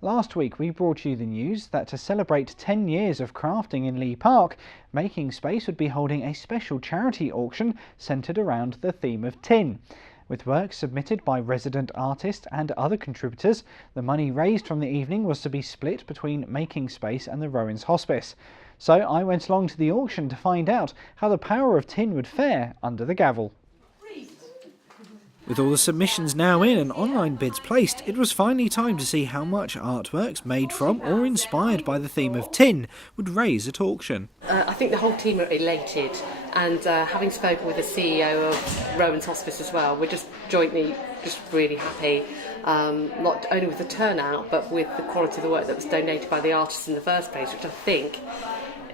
Last week we brought you the news that to celebrate 10 years of crafting in Leigh Park, Making Space would be holding a special charity auction centred around the theme of tin. With work submitted by resident artists and other contributors, the money raised from the evening was to be split between Making Space and the Rowans hospice. So I went along to the auction to find out how the power of tin would fare under the gavel. With all the submissions now in and online bids placed, it was finally time to see how much artworks made from or inspired by the theme of tin would raise at auction. I think the whole team are elated, and having spoken with the CEO of Rowans Hospice as well, we're just jointly really happy, not only with the turnout but with the quality of the work that was donated by the artists in the first place, which I think,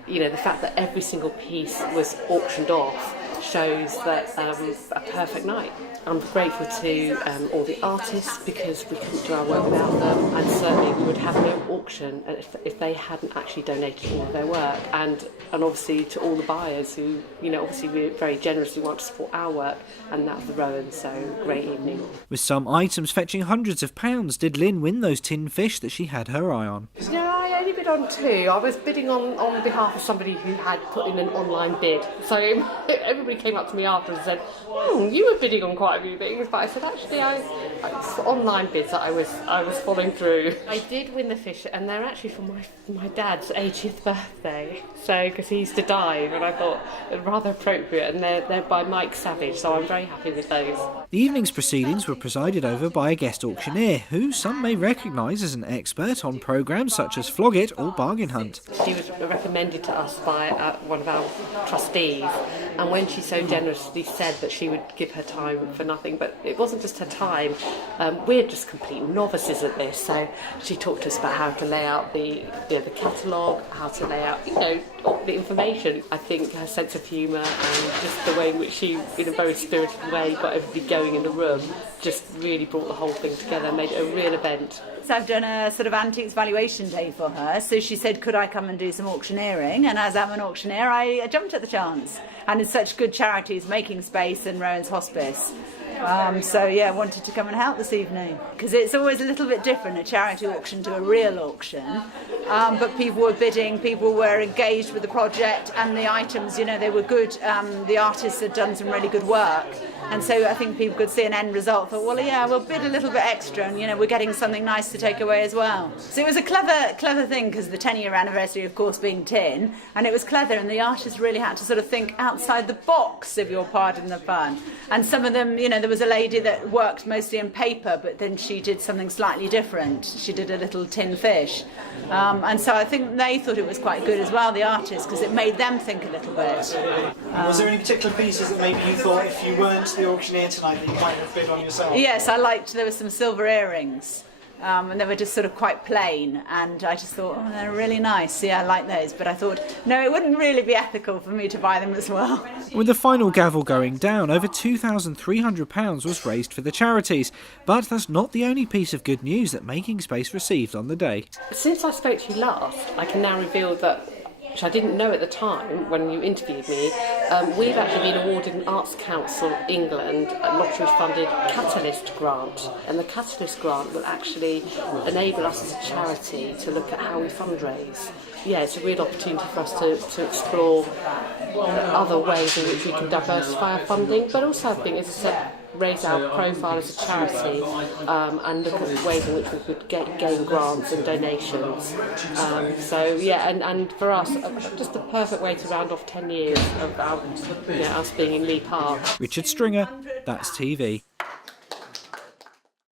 the fact that every single piece was auctioned off shows that a perfect night. I'm grateful to all the artists because we couldn't do our work without them, and certainly we would have no auction if they hadn't actually donated all of their work, and obviously to all the buyers who, obviously we very generously want to support our work, and that was the Rowans, so great evening. With some items fetching hundreds of pounds, did Lynn win those tin fish that she had her eye on? Yeah, I only bid on 2. I was bidding on behalf of somebody who had put in an online bid, so everybody came up to me after and said, you were bidding on quite a few things, but I said actually it's online bids that I was following through. I did win the fish, and they're actually for my dad's 80th birthday, so because he used to dive, and I thought rather appropriate, and they're by Mike Savage, so I'm very happy with those. The evening's proceedings were presided over by a guest auctioneer who some may recognise as an expert on programmes such as Flog It or Bargain Hunt. She was recommended to us by one of our trustees, and when she so generously said that she would give her time for nothing, but it wasn't just her time, we're just complete novices at this, so she talked to us about how to lay out the catalogue, how to lay out the information. I think her sense of humour and just the way in which she, in a very spirited way, got everybody going in the room, just really brought the whole thing together and made it a real event. So I've done a sort of antiques valuation day for her, so she said could I come and do some auctioneering, and as I'm an auctioneer I jumped at the chance, and it's such good charities, Making Space and Rowans Hospice. So yeah, I wanted to come and help this evening because it's always a little bit different, a charity auction to a real auction, but people were bidding, people were engaged with the project, and the items, they were good. The artists had done some really good work, and so I think people could see an end result, thought, well yeah, we'll bid a little bit extra, and we're getting something nice to take away as well. So it was a clever thing, because the 10-year anniversary of course being tin, and it was clever, and the artists really had to sort of think outside the box, if you're pardon the pun. And some of them, there was a lady that worked mostly in paper, but then she did something slightly different. She did a little tin fish, and so I think they thought it was quite good as well, the artists, because it made them think a little bit. Was there any particular pieces that maybe you thought, if you weren't the auctioneer tonight, that you might have bid on yourself? Yes, there were some silver earrings. And they were just sort of quite plain, and I just thought, they're really nice, yeah, I like those, but I thought, no, it wouldn't really be ethical for me to buy them as well. With the final gavel going down, over £2,300 was raised for the charities, but that's not the only piece of good news that Making Space received on the day. Since I spoke to you last, I can now reveal that, which I didn't know at the time when you interviewed me, we've actually been awarded an Arts Council England lottery-funded Catalyst grant, and the Catalyst grant will actually enable us as a charity to look at how we fundraise. Yeah, it's a real opportunity for us to explore other ways in which we can diversify our funding, but also I think, as I said, raise our profile as a charity, and look at ways in which we could gain grants and donations. So yeah, and for us, just the perfect way to round off 10 years of us being in Leigh Park. Richard Stringer, That's TV.